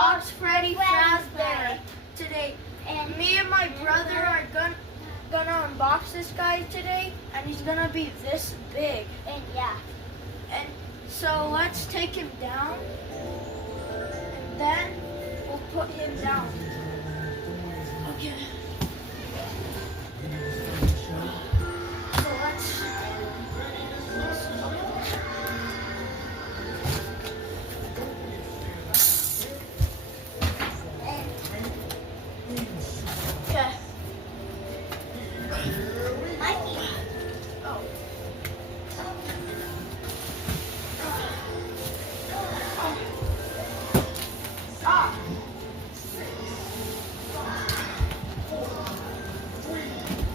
Box Freddy Fazbear. Today, And me and my brother are gonna unbox this guy today, and he's gonna be this big. And yeah. And so let's take him down, and then we'll put him down. Okay. So let's. Okay. Mikey. Oh. Ah.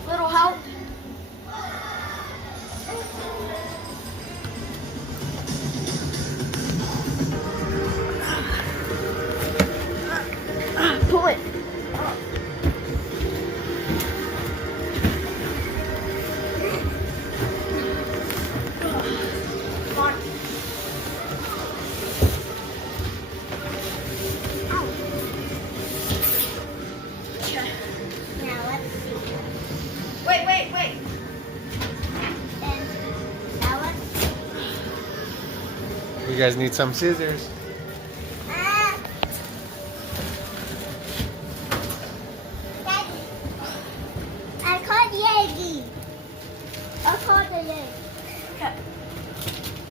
Little help. Pull it. Come on. Okay. Now let's see. Wait. And now let's see. You guys need some scissors.